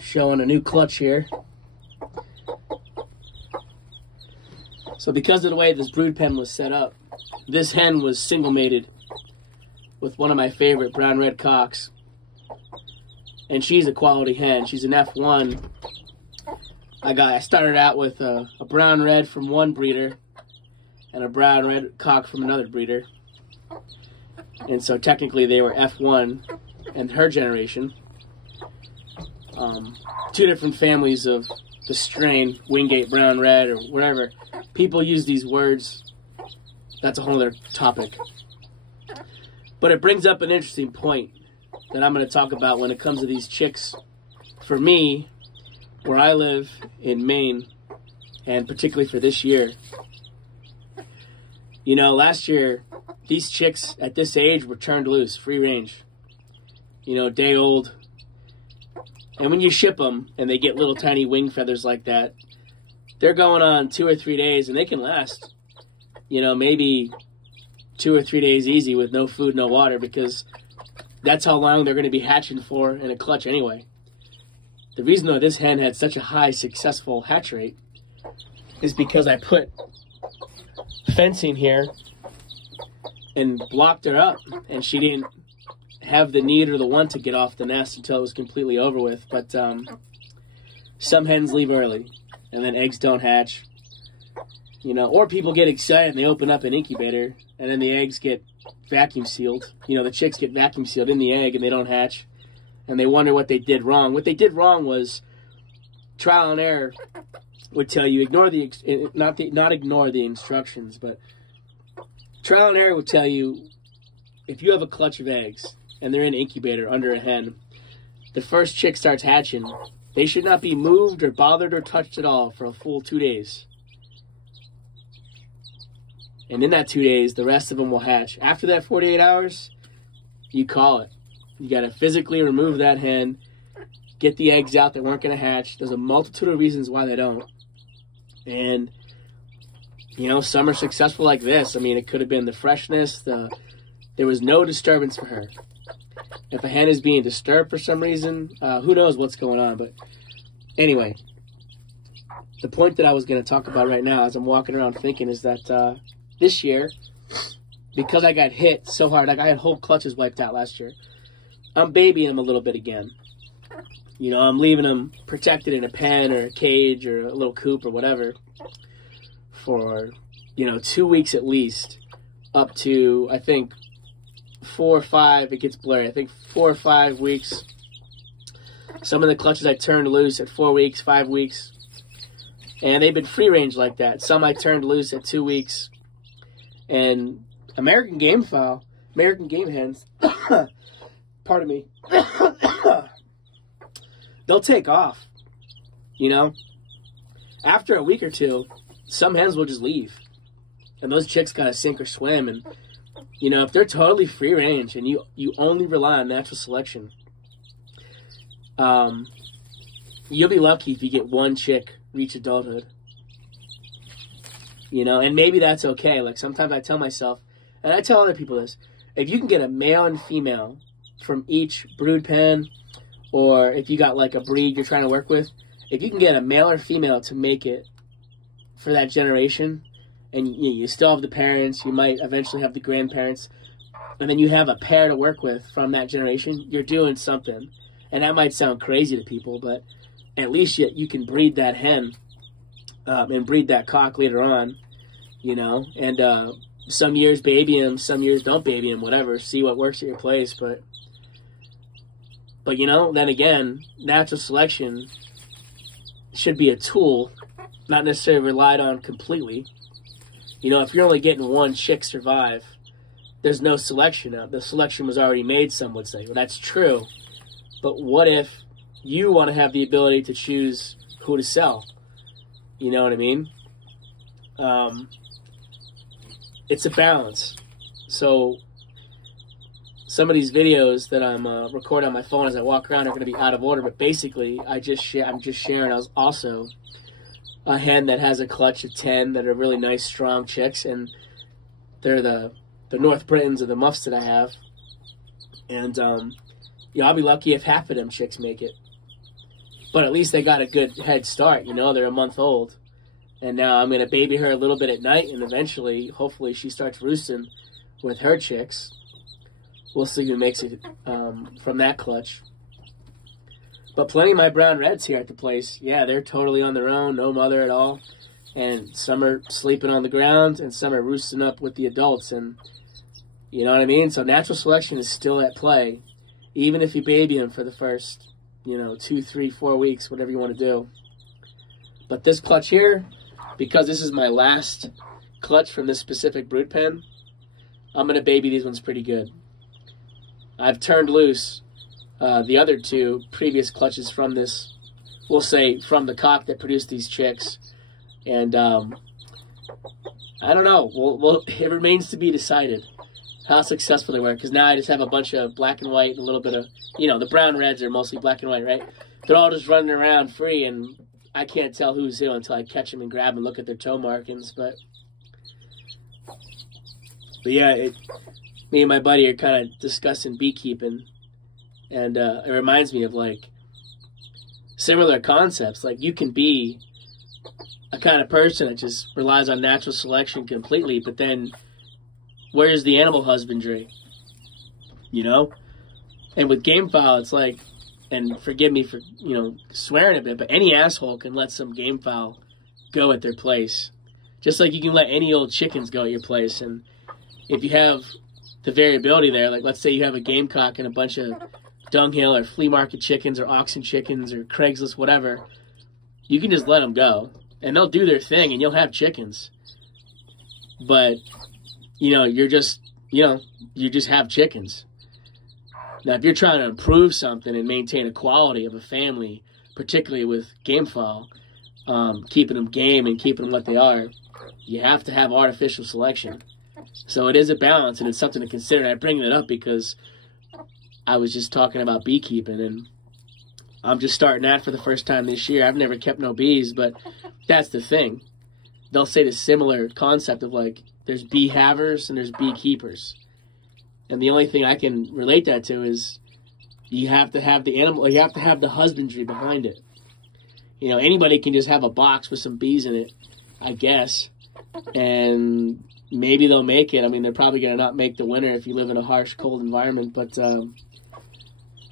Showing a new clutch here. So because of the way this brood pen was set up, this hen was single mated with one of my favorite brown red cocks. And she's a quality hen. She's an F1. I started out with a brown red from one breeder and a brown red cock from another breeder. And so technically they were F1 and her generation. Two different families of the strain, Wingate brown red or whatever. People use these words. That's a whole other topic. But it brings up an interesting point that I'm going to talk about when it comes to these chicks. For me, where I live in Maine, and particularly for this year, you know, last year, these chicks at this age were turned loose, free range. You know, day old. And when you ship them and they get little tiny wing feathers like that, they're going on 2 or 3 days and they can last, you know, maybe 2 or 3 days easy with no food, no water, because that's how long they're going to be hatching for in a clutch anyway. The reason though this hen had such a high successful hatch rate is because I put fencing here and blocked her up, and she didn't have the need or the want to get off the nest until it was completely over with. But some hens leave early and then eggs don't hatch, you know, or people get excited and they open up an incubator and then the eggs get vacuum sealed. You know, the chicks get vacuum sealed in the egg and they don't hatch, and they wonder what they did wrong. What they did wrong was trial and error would tell you not ignore the instructions, but trial and error would tell you if you have a clutch of eggs and they're in an incubator under a hen, the first chick starts hatching, they should not be moved or bothered or touched at all for a full 2 days. And in that 2 days, the rest of them will hatch. After that 48 hours, you call it. You got to physically remove that hen, get the eggs out that weren't going to hatch. There's a multitude of reasons why they don't. And, you know, some are successful like this. I mean, it could have been the freshness. There was no disturbance for her. If a hen is being disturbed for some reason, who knows what's going on. But anyway, the point that I was going to talk about right now as I'm walking around thinking is that this year, because I got hit so hard, like I had whole clutches wiped out last year, I'm babying them a little bit again. You know, I'm leaving them protected in a pen or a cage or a little coop or whatever for, you know, 2 weeks at least, up to, I think, 4 or 5, it gets blurry, I think 4 or 5 weeks. Some of the clutches I turned loose at 4 weeks, 5 weeks, and they've been free range like that. Some I turned loose at 2 weeks. And American gamefowl, American game hens, pardon me, they'll take off, you know. After a week or two, some hens will just leave. And those chicks gotta sink or swim. And, you know, if they're totally free range and you only rely on natural selection, you'll be lucky if you get one chick reach adulthood. You know, and maybe that's okay. Like sometimes I tell myself, and I tell other people this, if you can get a male and female from each brood pen, or if you got like a breed you're trying to work with, if you can get a male or female to make it for that generation, and you still have the parents, you might eventually have the grandparents, and then you have a pair to work with from that generation, you're doing something. And that might sound crazy to people, but at least you can breed that hen and breed that cock later on, you know. And some years baby him, some years don't baby him, whatever. See what works at your place. But you know, then again, natural selection should be a tool, not necessarily relied on completely. You know, if you're only getting one chick survive, there's no selection. The selection was already made, some would say. Well, that's true. But what if you want to have the ability to choose who to sell? You know what I mean? It's a balance. So some of these videos that I'm recording on my phone as I walk around are going to be out of order, but basically I'm just sharing. I was also a hen that has a clutch of 10 that are really nice, strong chicks, and they're the North Britons or the muffs that I have. And I'll be lucky if half of them chicks make it. But at least they got a good head start. They're a month old. And now I'm going to baby her a little bit at night, and eventually, hopefully, she starts roosting with her chicks. We'll see who makes it from that clutch. But plenty of my brown reds here at the place, yeah, they're totally on their own, no mother at all. And some are sleeping on the ground, and some are roosting up with the adults. And you know what I mean? So natural selection is still at play, even if you baby them for the first, 2, 3, 4 weeks, whatever you want to do. But this clutch here, because this is my last clutch from this specific brood pen, I'm going to baby these ones pretty good. I've turned loose the other 2 previous clutches from this, we'll say from the cock that produced these chicks. And I don't know. It remains to be decided how successful they were, because now I just have a bunch of black and white and a little bit of, the brown reds are mostly black and white, right? They're all just running around free, and I can't tell who's who until I catch them and grab them and look at their toe markings. But yeah, me and my buddy are kind of discussing beekeeping, and it reminds me of similar concepts. You can be a kind of person that just relies on natural selection completely, but then where's the animal husbandry? And with gamefowl, it's and forgive me for, swearing a bit, but any asshole can let some gamefowl go at their place. Just like you can let any old chickens go at your place. And if you have the variability there, let's say you have a gamecock and a bunch of dunghill or flea market chickens or auction chickens or Craigslist, whatever, you can just let them go. And they'll do their thing and you'll have chickens. But, you just have chickens. Now, if you're trying to improve something and maintain a quality of a family, particularly with gamefowl, keeping them game and keeping them what they are, you have to have artificial selection. So it is a balance, and it's something to consider. And I bring that up because I was just talking about beekeeping, and I'm just starting that for the first time this year. I've never kept no bees, but that's the thing. They'll say the similar concept of there's bee havers and there's beekeepers. And the only thing I can relate that to is you have to have the animal, you have to have the husbandry behind it. Anybody can just have a box with some bees in it, I guess, and maybe they'll make it. I mean, they're probably going to not make the winter if you live in a harsh, cold environment, but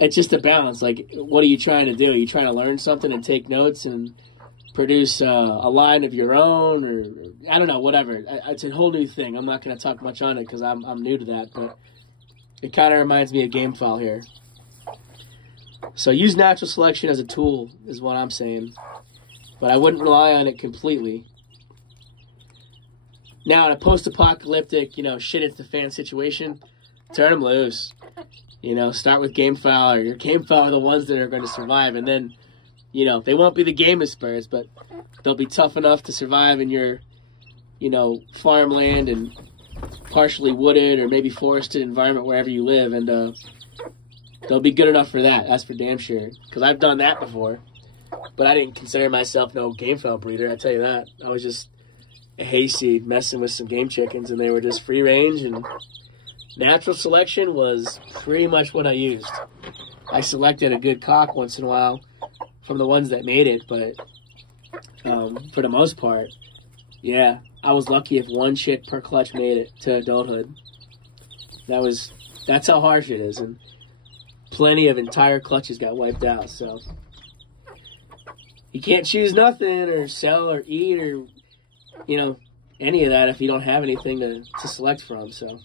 it's just a balance. What are you trying to do? Are you trying to learn something and take notes and produce a line of your own, or I don't know, whatever. It's a whole new thing. I'm not going to talk much on it because I'm new to that, but it kind of reminds me of gamefowl here. So use natural selection as a tool is what I'm saying, but I wouldn't rely on it completely. Now, in a post-apocalyptic, shit hits the fan situation, turn them loose. Start with gamefowl, or your gamefowl are the ones that are going to survive, and then, they won't be the gamest birds, but they'll be tough enough to survive in your, farmland and partially wooded or maybe forested environment wherever you live, and they'll be good enough for that. That's for damn sure, because I've done that before, but I didn't consider myself no gamefowl breeder, I tell you that. I was just a hayseed messing with some game chickens, and they were just free range, and natural selection was pretty much what I used. I selected a good cock once in a while from the ones that made it, but for the most part, yeah, I was lucky if one chick per clutch made it to adulthood. That's how harsh it is, and plenty of entire clutches got wiped out. So you can't choose nothing or sell or eat or any of that if you don't have anything to select from. So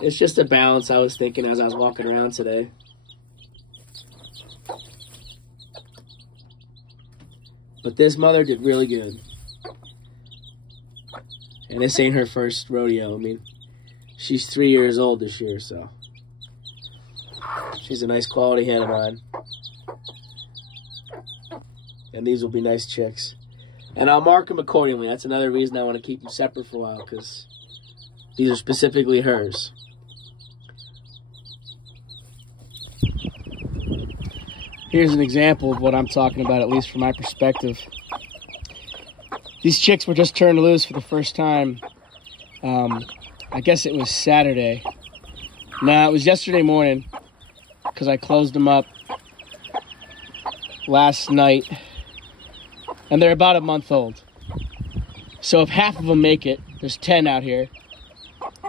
it's just a balance, I was thinking as I was walking around today. But this mother did really good. And this ain't her first rodeo. I mean, she's 3 years old this year, so she's a nice quality hen of mine. And these will be nice chicks. And I'll mark them accordingly. That's another reason I want to keep them separate for a while, because these are specifically hers. here's an example of what I'm talking about, at least from my perspective. These chicks were just turned loose for the first time. I guess it was Saturday. No, it was yesterday morning, because I closed them up last night. And they're about a month old. So if half of them make it, there's 10 out here.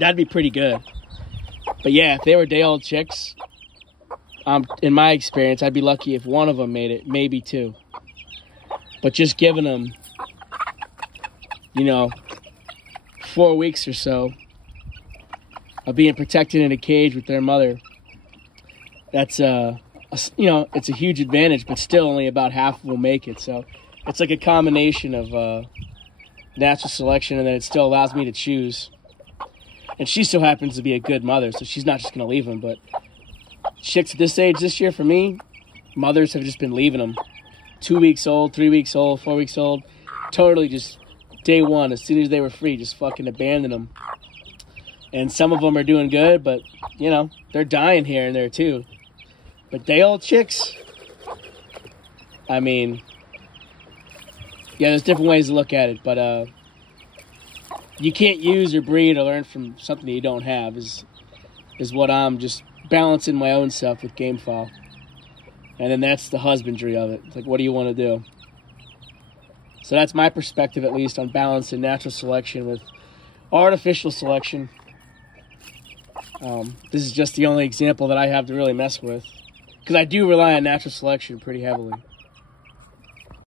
That'd be pretty good. But yeah, if they were day-old chicks, in my experience, I'd be lucky if one of them made it, maybe two. But just giving them, 4 weeks or so of being protected in a cage with their mother, that's it's a huge advantage, but still only about half will make it. So it's like a combination of natural selection, and then it still allows me to choose. And she still happens to be a good mother, so she's not just going to leave them. But chicks at this age this year, for me, mothers have just been leaving them. 2 weeks old, 3 weeks old, 4 weeks old. Totally just day one, as soon as they were free, just fucking abandon them. And some of them are doing good, but, they're dying here and there too. But day-old chicks, I mean, yeah, there's different ways to look at it, but you can't use or breed or learn from something that you don't have is what I'm just balancing my own stuff with gamefowl. And then that's the husbandry of it. It's like, what do you want to do? So that's my perspective, at least, on balancing natural selection with artificial selection. This is just the only example that I have to really mess with, because I do rely on natural selection pretty heavily.